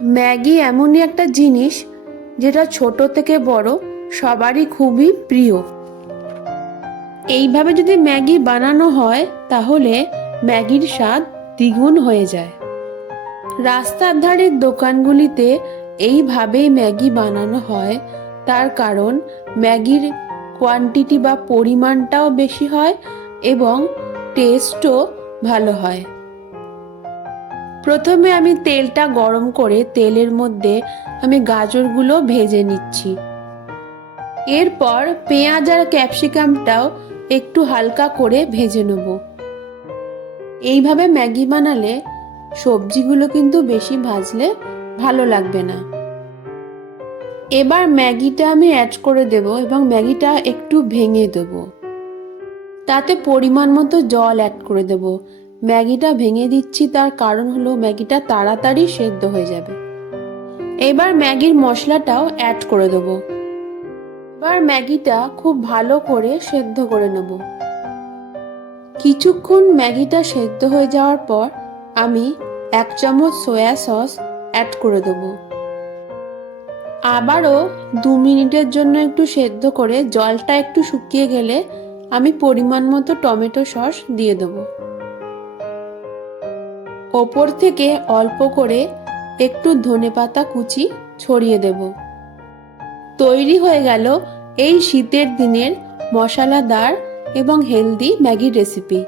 Maggi এমনই একটা জিনিস যেটা ছোট থেকে বড় সবারই খুবই প্রিয়। এইভাবে যদি ম্যাগি বানানো হয় তাহলে ম্যাগির স্বাদ দ্বিগুণ হয়ে যায়। রাস্তার ধারের দোকানগুলিতে এইভাবেই ম্যাগি বানানো হয়, তার কারণ ম্যাগির কোয়ান্টিটি বা পরিমাণটাও বেশি হয় এবং টেস্টও ভালো হয়। প্রথমে আমি তেলটা গরম করে তেলের মধ্যে আমি গাজরগুলো ভেজে নিচ্ছি। এরপর পেঁয়াজ আর ক্যাপসিকামটাও একটু হালকা করে ভেজে নেব। এইভাবে ম্যাগি বানালে সবজিগুলো কিন্তু বেশি ভাজলে ভালো লাগবে না। এবার ম্যাগিটা আমি অ্যাড করে দেব এবং ম্যাগিটা একটু ভেঙে দেব। তাতে পরিমাণ মতো জল অ্যাড করে দেব। ম্যাগিটা ভেঙে দিচ্ছি তার কারণ হলো ম্যাগিটা তাড়াতাড়ি সেদ্ধ হয়ে যাবে। এবার ম্যাগির মশলাটাও অ্যাড করে দেব। এবার ম্যাগিটা খুব ভালো করে সেদ্ধ করে নেব। কিছুক্ষণ ম্যাগিটা সেদ্ধ হয়ে যাওয়ার পর আমি 1 চামচ সয়া সস অ্যাড করে দেব। আবারও 2 মিনিটের জন্য একটু সেদ্ধ করে জলটা একটু শুকিয়ে গেলে আমি পরিমাণ মতো টমেটো সস দিয়ে দেব। ওপর থেকে অল্প করে একটু ধনেপাতা কুচি ছড়িয়ে দেব। তৈরি হয়ে গেল এই শীতের দিনের মশলাদার এবং হেলদি ম্যাগি রেসিপি।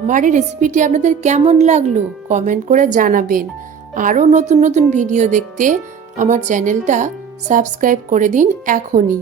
আমার এই রেসিপিটি আপনাদের কেমন লাগলো কমেন্ট করে জানাবেন। আরও নতুন নতুন ভিডিও দেখতে আমার চ্যানেলটা সাবস্ক্রাইব করে দিন এখনই।